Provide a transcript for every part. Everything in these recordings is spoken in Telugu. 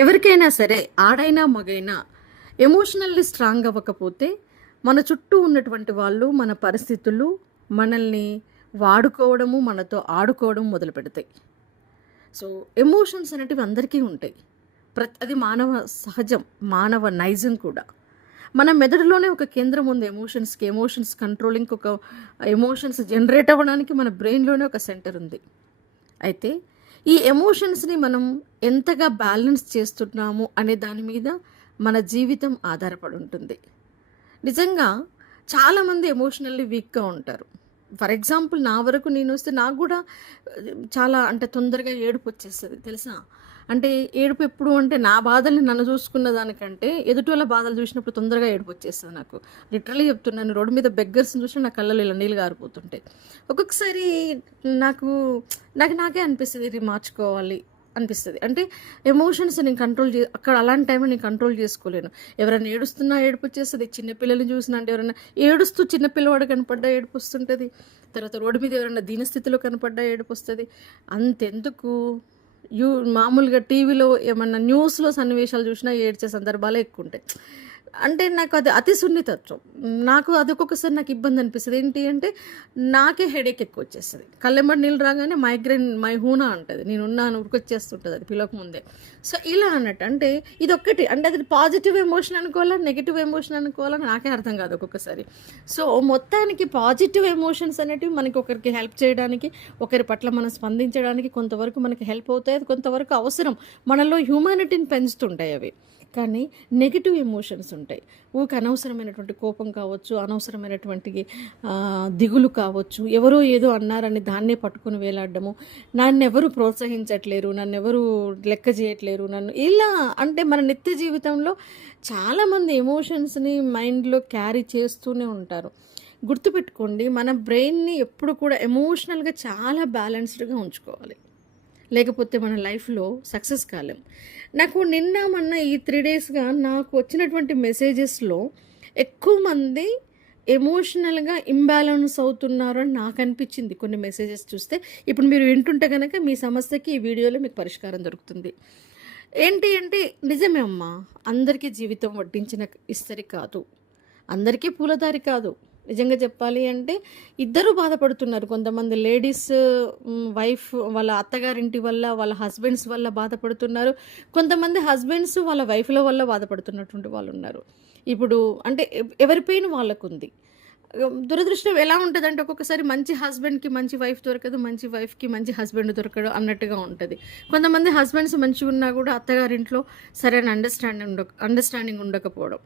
ఎవరికైనా సరే ఆడైనా మగైనా ఎమోషనల్లీ స్ట్రాంగ్ అవ్వకపోతే మన చుట్టూ ఉన్నటువంటి వాళ్ళు మన పరిస్థితులు మనల్ని వాడుకోవడము మనతో ఆడుకోవడం మొదలు పెడతాయి. సో ఎమోషన్స్ అనేటివి అందరికీ ఉంటాయి. అది మానవ సహజం, మానవ నైజం కూడా. మన మెదడులోనే ఒక కేంద్రం ఉంది ఎమోషన్స్కి. ఎమోషన్స్ కంట్రోలింగ్కి ఒక ఎమోషన్స్ జనరేట్ అవ్వడానికి మన బ్రెయిన్లోనే ఒక సెంటర్ ఉంది. అయితే ఈ ఎమోషన్స్ని మనం ఎంతగా బ్యాలెన్స్ చేస్తున్నాము అనే దాని మీద మన జీవితం ఆధారపడి ఉంటుంది. నిజంగా చాలామంది ఎమోషనల్లీ వీక్గా ఉంటారు. ఫర్ ఎగ్జాంపుల్ నా వరకు నేను వస్తే నాకు కూడా చాలా తొందరగా ఏడుపు వచ్చేస్తుంది తెలుసా. ఏడుపు ఎప్పుడు నా బాధల్ని నన్ను చూసుకున్న దానికంటే ఎదుటి వాళ్ళ బాధలు చూసినప్పుడు తొందరగా ఏడుపు వచ్చేస్తుంది నాకు. లిటరలీ చెప్తున్నాను, రోడ్డు మీద బెగ్గర్స్ని చూసి నా కళ్ళలో ఇలా నీళ్ళు గారిపోతుంటాయి. ఒక్కొక్కసారి నాకే అనిపిస్తుంది ఇది మార్చుకోవాలి అనిపిస్తుంది. ఎమోషన్స్ నేను కంట్రోల్ అక్కడ అలాంటి టైంలో నేను కంట్రోల్ చేసుకోలేను. ఎవరైనా ఏడుస్తున్నా ఏడుపు వచ్చేస్తుంది. చిన్నపిల్లల్ని చూసినా ఎవరైనా ఏడుస్తూ చిన్నపిల్లవాడు కనపడ్డా ఏడుపు వస్తుంటుంది. తర్వాత రోడ్డు మీద ఎవరైనా దీనస్థితిలో కనపడ్డా ఏడుపు వస్తుంది. అంతెందుకు మామూలుగా టీవీలో ఏమన్నా న్యూస్లో సన్నివేశాలు చూసినా ఏడ్చే సందర్భాలే ఎక్కువ ఉంటాయి. నాకు అది అతి సున్నితత్వం. నాకు అది ఒక్కొక్కసారి నాకు ఇబ్బంది అనిపిస్తుంది. నాకే హెడేక్ ఎక్కువ వచ్చేస్తుంది. కళ్ళెమ్మడి నీళ్ళు రాగానే మై హూనా అంటుంది, నేనున్నాను ఉరికొచ్చేస్తుంటుంది అది పిలవక ముందే. సో ఇలా అన్నట్టు ఇది ఒక్కటి అది పాజిటివ్ ఎమోషన్ అనుకోవాలా నెగిటివ్ ఎమోషన్ అనుకోవాలని నాకే అర్థం కాదు ఒక్కొక్కసారి. సో మొత్తానికి పాజిటివ్ ఎమోషన్స్ అనేటివి మనకి ఒకరికి హెల్ప్ చేయడానికి, ఒకరి పట్ల మనం స్పందించడానికి కొంతవరకు మనకి హెల్ప్ అవుతాయి. అది కొంతవరకు అవసరం, మనలో హ్యూమానిటీని పెంచుతుంటాయి అవి. కానీ నెగిటివ్ ఎమోషన్స్ ఉంటాయి. అనవసరమైనటువంటి కోపం కావచ్చు, అనవసరమైనటువంటి దిగులు కావచ్చు, ఎవరో ఏదో అన్నారని దాన్నే పట్టుకుని వేలాడము, నన్నెవరు ప్రోత్సహించట్లేరు, నన్నెవరు లెక్క చేయట్లేరు, నన్ను ఇలా మన నిత్య జీవితంలో చాలామంది ఎమోషన్స్ని మైండ్లో క్యారీ చేస్తూనే ఉంటారు. గుర్తుపెట్టుకోండి, మన బ్రెయిన్ని ఎప్పుడు కూడా ఎమోషనల్గా చాలా బ్యాలెన్స్డ్గా ఉంచుకోవాలి, లేకపోతే మన లైఫ్లో సక్సెస్ కాలేం. నాకు మొన్న ఈ 3 డేస్గా నాకు వచ్చినటువంటి మెసేజెస్లో ఎక్కువ మంది ఎమోషనల్గా ఇంబ్యాలెన్స్ అవుతున్నారు అని నాకు అనిపించింది కొన్ని మెసేజెస్ చూస్తే. ఇప్పుడు మీరు వింటుంటే కనుక మీ సమస్యకి ఈ వీడియోలో మీకు పరిష్కారం దొరుకుతుంది. నిజమే అమ్మా, అందరికీ జీవితం వడ్డించిన ఇస్తరి కాదు, అందరికీ పూలదారి కాదు. నిజంగా చెప్పాలి ఇద్దరు బాధపడుతున్నారు. కొంతమంది లేడీస్ వైఫ్ వాళ్ళ అత్తగారింటి వల్ల, వాళ్ళ హస్బెండ్స్ వల్ల బాధపడుతున్నారు. కొంతమంది హస్బెండ్స్ వాళ్ళ వైఫ్ల వల్ల బాధపడుతున్నటువంటి వాళ్ళు ఉన్నారు. ఇప్పుడు ఎవరి పెయిన్ వాళ్ళకుంది. దురదృష్టం ఎలా ఉంటుందంటే ఒక్కొక్కసారి మంచి హస్బెండ్కి మంచి వైఫ్ దొరకదు, మంచి వైఫ్కి మంచి హస్బెండ్ దొరకడు అన్నట్టుగా ఉంటుంది. కొంతమంది హస్బెండ్స్ మంచిగా ఉన్నా కూడా అత్తగారింట్లో సరైన అండర్స్టాండింగ్ ఉండకపోవడం.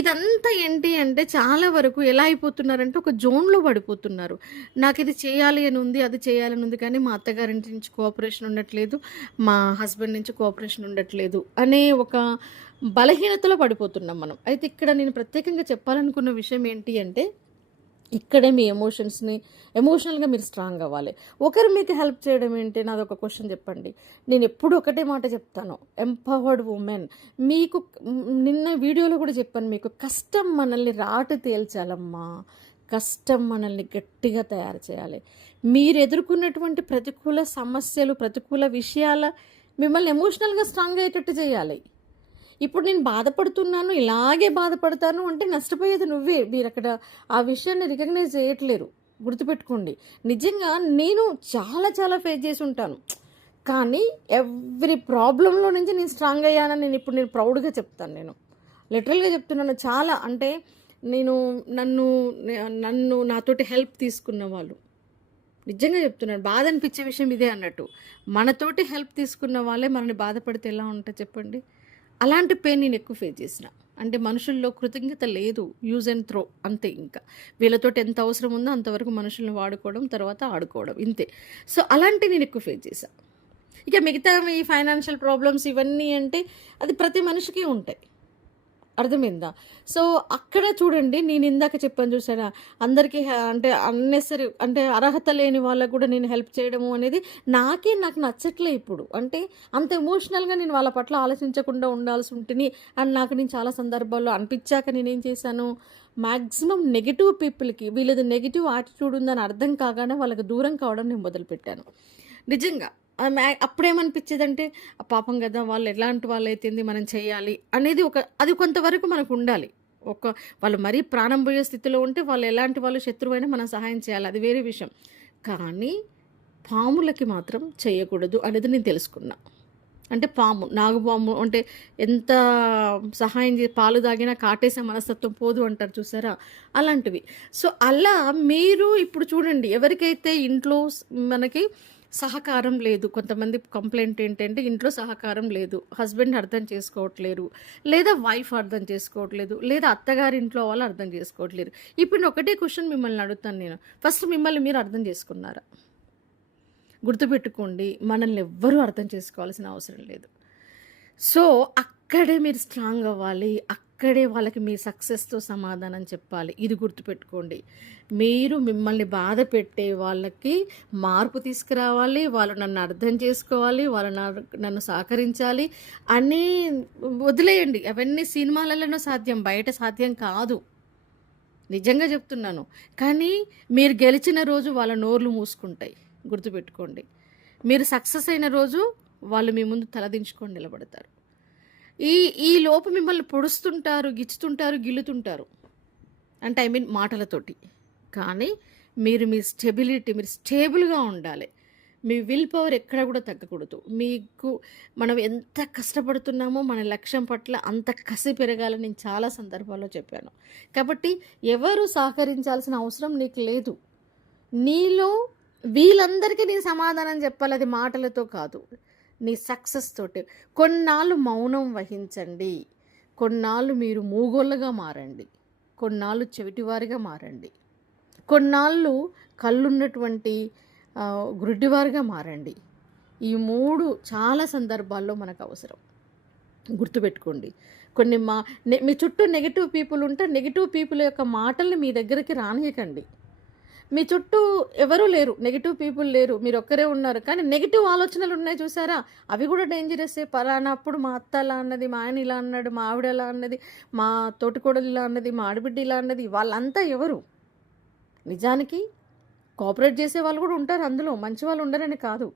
ఇదంతా చాలా వరకు ఎలా అయిపోతున్నారంటే ఒక జోన్లో పడిపోతున్నారు. నాకు ఇది చేయాలి అని ఉంది, అది చేయాలని ఉంది, కానీ మా అత్తగారింటి నుంచి కోఆపరేషన్ ఉండట్లేదు, మా హస్బెండ్ నుంచి కోఆపరేషన్ ఉండట్లేదు అనే ఒక బలహీనతలో పడిపోతున్నాం మనం. అయితే ఇక్కడ నేను ప్రత్యేకంగా చెప్పాలనుకున్న విషయం ఇక్కడే మీ ఎమోషనల్గా మీరు స్ట్రాంగ్ అవ్వాలి. ఒకరు మీకు హెల్ప్ చేయడం నాది ఒక క్వశ్చన్ చెప్పండి. నేను ఎప్పుడు ఒకటే మాట చెప్తాను, ఎంపవర్డ్ ఉమెన్. మీకు నిన్న వీడియోలో కూడా చెప్పాను, మీకు కష్టం మనల్ని రాటు తేల్చాలమ్మా, కష్టం మనల్ని గట్టిగా తయారు చేయాలి. మీరు ఎదుర్కొన్నటువంటి ప్రతికూల సమస్యలు, ప్రతికూల విషయాల మిమ్మల్ని ఎమోషనల్గా స్ట్రాంగ్ అయ్యేటట్టు చేయాలి. ఇప్పుడు నేను బాధపడుతున్నాను, ఇలాగే బాధపడతాను నష్టపోయేది నువ్వే. మీరు అక్కడ ఆ విషయాన్ని రికగ్నైజ్ చేయట్లేరు. గుర్తుపెట్టుకోండి, నిజంగా నేను చాలా చాలా ఫేస్ చేసి ఉంటాను, కానీ ఎవ్రీ ప్రాబ్లంలో నుంచి నేను స్ట్రాంగ్ అయ్యానని నేను ప్రౌడ్గా చెప్తాను. నేను లిటరల్గా చెప్తున్నాను. చాలా నన్ను నాతోటి హెల్ప్ తీసుకున్న వాళ్ళు, నిజంగా చెప్తున్నాను, బాధ అనిపించే విషయం ఇదే అన్నట్టు. మనతోటి హెల్ప్ తీసుకున్న వాళ్ళే మనల్ని బాధపడితే ఎలా ఉంటుంది చెప్పండి. అలాంటి పెయిన్ నేను ఎక్కువ ఫేస్ చేసిన. మనుషుల్లో కృతజ్ఞత లేదు, యూజ్ అండ్ త్రో అంతే. ఇంకా వీళ్ళతోటి ఎంత అవసరం ఉందో అంతవరకు మనుషుల్ని వాడుకోవడం, తర్వాత ఆడుకోవడం, ఇంతే. సో అలాంటి నేను ఎక్కువ ఫేస్ చేశాను. ఇక మిగతా ఈ ఫైనాన్షియల్ ప్రాబ్లమ్స్ ఇవన్నీ అది ప్రతి మనిషికి ఉంటాయి, అర్థమైందా. సో అక్కడ చూడండి, నేను ఇందాక చెప్పాను చూసారా, అందరికీ అన్నెసరీ అర్హత లేని వాళ్ళకు కూడా నేను హెల్ప్ చేయడము అనేది నాకు నచ్చట్లే ఇప్పుడు. అంత ఎమోషనల్గా నేను వాళ్ళ పట్ల ఆలోచించకుండా ఉండాల్సి ఉంటుంది అని నేను చాలా సందర్భాల్లో అనిపించాక నేనేం చేశాను, మ్యాక్సిమం నెగిటివ్ పీపుల్కి వీళ్ళది నెగిటివ్ యాటిట్యూడ్ ఉందని అర్థం కాగానే వాళ్ళకి దూరం కావడం నేను మొదలుపెట్టాను. నిజంగా అప్పుడేమనిపించేదంటే పాపం కదా వాళ్ళు ఎలాంటి వాళ్ళైతేంది మనం చేయాలి అనేది అది కొంతవరకు మనకు ఉండాలి. వాళ్ళు మరీ ప్రాణం పోయే స్థితిలో ఉంటే వాళ్ళు ఎలాంటి వాళ్ళు శత్రువైనా మనం సహాయం చేయాలి, అది వేరే విషయం. కానీ పాములకి మాత్రం చేయకూడదు అనేది నేను తెలుసుకున్నా. అంటే నాగుపాము అంటే ఎంత సహాయం పాలు తాగినా కాటేసే మనస్తత్వం పోదు అంటారు చూసారా, అలాంటివి. సో అలా మీరు ఇప్పుడు చూడండి, ఎవరికైతే ఇంట్లో మనకి సహకారం లేదు, కొంతమంది కంప్లైంట్ ఏంటంటే ఇంట్లో సహకారం లేదు, హస్బెండ్ అర్థం చేసుకోవట్లేరు, లేదా వైఫ్ అర్థం చేసుకోవట్లేదు, లేదా అత్తగారి ఇంట్లో వాళ్ళు అర్థం చేసుకోవట్లేరు. ఇప్పుడు నేను ఒకటే క్వశ్చన్ మిమ్మల్ని అడుగుతాను నేను, ఫస్ట్ మిమ్మల్ని మీరు అర్థం చేసుకున్నారా? గుర్తుపెట్టుకోండి, మనల్ని ఎవ్వరూ అర్థం చేసుకోవాల్సిన అవసరం లేదు. సో అక్కడే మీరు స్ట్రాంగ్ అవ్వాలి, అక్కడే వాళ్ళకి మీ సక్సెస్తో సమాధానం చెప్పాలి. ఇది గుర్తుపెట్టుకోండి. మీరు మిమ్మల్ని బాధ పెట్టే వాళ్ళకి మార్పు తీసుకురావాలి, వాళ్ళు నన్ను అర్థం చేసుకోవాలి, వాళ్ళు నన్ను సహకరించాలి అని వదిలేయండి. అవన్నీ సినిమాలలోనూ సాధ్యం, బయట సాధ్యం కాదు, నిజంగా చెప్తున్నాను. కానీ మీరు గెలిచిన రోజు వాళ్ళ నోర్లు మూసుకుంటాయి, గుర్తుపెట్టుకోండి. మీరు సక్సెస్ అయిన రోజు వాళ్ళు మీ ముందు తలదించుకొని నిలబడతారు. ఈ లోపు మిమ్మల్ని పొడుస్తుంటారు, గిచ్చుతుంటారు, గిల్లుతుంటారు, అంటే మాటలతోటి. కానీ మీరు మీ మీరు స్టేబుల్గా ఉండాలి. మీ విల్ పవర్ ఎక్కడ కూడా తగ్గకూడదు. మనం ఎంత కష్టపడుతున్నామో మన లక్ష్యం పట్ల అంత కసి పెరగాలని నేను చాలా సందర్భాల్లో చెప్పాను. కాబట్టి ఎవరు సహకరించాల్సిన అవసరం నీకు లేదు. నీలో వీళ్ళందరికీ నీ సమాధానం చెప్పాలి, అది మాటలతో కాదు, నీ సక్సెస్ తోటి. కొన్నాళ్ళు మౌనం వహించండి, కొన్నాళ్ళు మీరు మూగోళ్ళగా మారండి, కొన్నాళ్ళు చెవిటివారిగా మారండి, కొన్నాళ్ళు కళ్ళున్నటువంటి గుడ్డివారిగా మారండి. ఈ 3 చాలా సందర్భాల్లో మనకు అవసరం, గుర్తుపెట్టుకోండి. మీ చుట్టూ నెగిటివ్ పీపుల్ ఉంటే నెగిటివ్ పీపుల్ యొక్క మాటల్ని మీ దగ్గరికి రానియకండి. మీ చుట్టూ ఎవరూ లేరు, నెగిటివ్ పీపుల్ లేరు, మీరు ఒక్కరే ఉన్నారు, కానీ నెగిటివ్ ఆలోచనలు ఉన్నాయి చూసారా, అవి కూడా డేంజరస్సే. పలానా అప్పుడు మా అత్త ఇలా అన్నది, మా ఆయన ఇలా అన్నాడు, మా ఆవిడ ఇలా అన్నది, మా తోటికోడలు ఇలా అన్నది, మా ఆడబిడ్డ ఇలా అన్నది, వాళ్ళంతా ఎవరు? నిజానికి కోఆపరేట్ చేసే వాళ్ళు కూడా ఉంటారు అందులో, మంచి వాళ్ళు ఉండరని కాదు.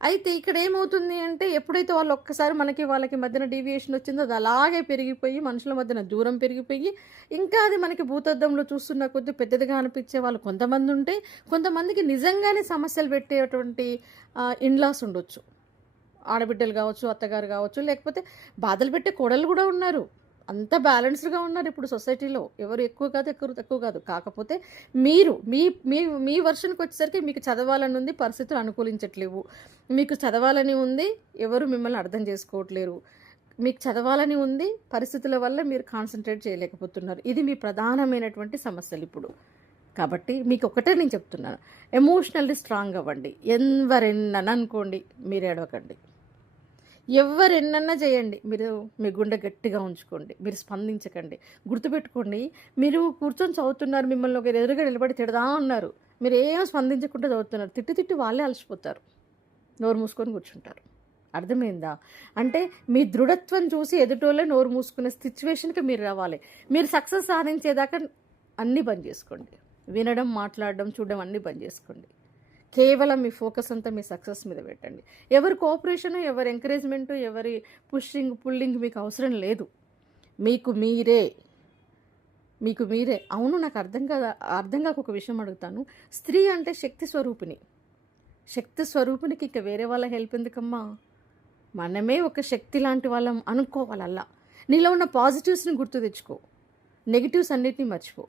అయితే ఇక్కడ ఏమవుతుంది అంటే, ఎప్పుడైతే వాళ్ళు ఒక్కసారి వాళ్ళకి మధ్యన డీవియేషన్ వచ్చిందో అది అలాగే పెరిగిపోయి, మనుషుల మధ్యన దూరం పెరిగిపోయి, ఇంకా అది మనకి భూతద్దంలో చూస్తున్న కొద్దీ పెద్దదిగా అనిపించే వాళ్ళు కొంతమంది ఉంటే, కొంతమందికి నిజంగానే సమస్యలు పెట్టేటువంటి ఇన్లాస్ ఉండొచ్చు, ఆడబిడ్డలు కావచ్చు, అత్తగారు కావచ్చు, లేకపోతే బాధలు పెట్టే కోడలు కూడా ఉన్నారు. అంత బ్యాలెన్స్డ్గా ఉన్నారు ఇప్పుడు సొసైటీలో, ఎవరు ఎక్కువ కాదు, ఎక్కువ తక్కువ కాదు. కాకపోతే మీరు మీ వర్షన్కి వచ్చేసరికి మీకు చదవాలని ఉంది, పరిస్థితులు అనుకూలించట్లేవు. మీకు చదవాలని ఉంది, ఎవరు మిమ్మల్ని అర్థం చేసుకోవట్లేరు. మీకు చదవాలని ఉంది, పరిస్థితుల వల్ల మీరు కాన్సన్ట్రేట్ చేయలేకపోతున్నారు. ఇది మీ ప్రధానమైనటువంటి సమస్యలు ఇప్పుడు. కాబట్టి మీకు ఒకటే నేను చెప్తున్నాను, ఎమోషనల్లీ స్ట్రాంగ్ అవ్వండి. ఎవరెన్న అనుకోండి, మీరు ఏడవకండి. ఎవరెన్నన్నా చేయండి, మీరు మీ గుండె గట్టిగా ఉంచుకోండి, మీరు స్పందించకండి. గుర్తుపెట్టుకోండి, మీరు కూర్చొని చదువుతున్నారు, మిమ్మల్ని ఒక ఎదురుగా నిలబడి తిడదా ఉన్నారు, మీరు ఏం స్పందించకుండా చదువుతున్నారు, తిట్టి వాళ్ళే అలసిపోతారు, నోరు మూసుకొని కూర్చుంటారు. అర్థమైందా? అంటే మీ దృఢత్వం చూసి ఎదుటోళ్ళే నోరు మూసుకునే సిచ్యువేషన్కి మీరు రావాలి. మీరు సక్సెస్ సాధించేదాకా అన్నీ బంద్ చేసుకోండి, వినడం, మాట్లాడడం, చూడడం అన్నీ బంద్ చేసుకోండి. కేవలం మీ ఫోకస్ అంతా మీ సక్సెస్ మీద పెట్టండి. ఎవరి కోఆపరేషను, ఎవరి ఎంకరేజ్మెంటు, ఎవరి పుల్లింగ్ మీకు అవసరం లేదు. మీకు మీరే. అవును, నాకు అర్థం కాక ఒక విషయం అడుగుతాను. స్త్రీ అంటే శక్తి స్వరూపినికి ఇక వేరే వాళ్ళ హెల్ప్ ఎందుకమ్మా? మనమే ఒక శక్తి లాంటి వాళ్ళం అనుకోవాలల్లా. నీలో ఉన్న పాజిటివ్స్ని గుర్తు తెచ్చుకో, నెగిటివ్స్ అన్నిటినీ మర్చిపో.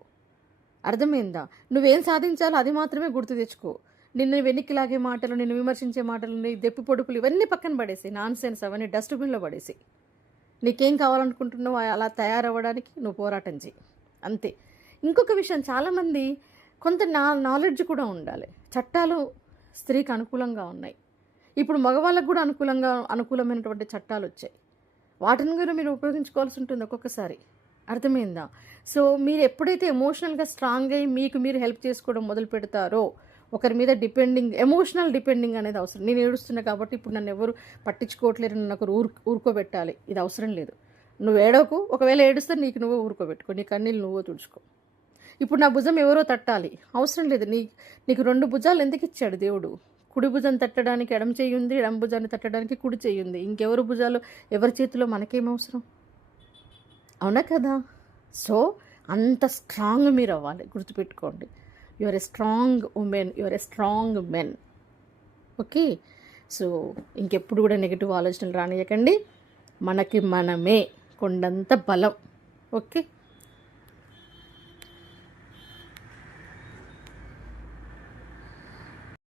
అర్థమైందా? నువ్వేం సాధించాలో అది మాత్రమే గుర్తు తెచ్చుకో. నిన్ను వెనక్కి లాగే మాటలు, నిన్ను విమర్శించే మాటలు, దెప్పి పొడుపులు ఇవన్నీ పక్కన పడేసి, నాన్ సెన్స్ అవన్నీ డస్ట్బిన్లో పడేసి, నీకేం కావాలనుకుంటున్నావు అలా తయారవ్వడానికి నువ్వు పోరాటం చేయి, అంతే. ఇంకొక విషయం, చాలామంది కొంత నాలెడ్జ్ కూడా ఉండాలి. చట్టాలు స్త్రీకి అనుకూలంగా ఉన్నాయి, ఇప్పుడు మగవాళ్ళకు కూడా అనుకూలమైనటువంటి చట్టాలు వచ్చాయి. వాటిని కూడా మీరు ఉపయోగించుకోవాల్సి ఉంటుంది ఒక్కొక్కసారి. అర్థమైందా? సో మీరు ఎప్పుడైతే ఎమోషనల్గా స్ట్రాంగ్ అయ్యి మీకు మీరు హెల్ప్ చేసుకోవడం మొదలు పెడతారో, ఒకరి మీద ఎమోషనల్ డిపెండింగ్ అనేది అవసరం. నేను ఏడుస్తున్నా కాబట్టి ఇప్పుడు నన్ను ఎవరు పట్టించుకోవట్లేరు, నన్ను ఒకరు ఊరుకోబెట్టాలి, ఇది అవసరం లేదు. నువ్వు ఏడవకు, ఒకవేళ ఏడుస్తే నీకు నువ్వు ఊరుకోబెట్టుకో, నీ కన్నీళ్ళు నువ్వో తుడుచుకో. ఇప్పుడు నా భుజం ఎవరో తట్టాలి అవసరం లేదు. నీకు 2 భుజాలు ఎందుకు ఇచ్చాడు దేవుడు? కుడి భుజం తట్టడానికి ఎడమ చెయ్యి ఉంది, ఎడమ భుజాన్ని తట్టడానికి కుడి చెయ్యి ఉంది. ఇంకెవరు భుజాలు ఎవరి చేతిలో మనకేం అవసరం? అవునా కదా? సో అంత స్ట్రాంగ్ మీరు అవ్వాలి, గుర్తుపెట్టుకోండి. You are a strong woman, you are a strong men. Okay, so ఇంకెప్పుడు కూడా నెగిటివ్ ఆలోచనలు రానియకండి. మనకి మనమే కొండంత బలం. ఓకే.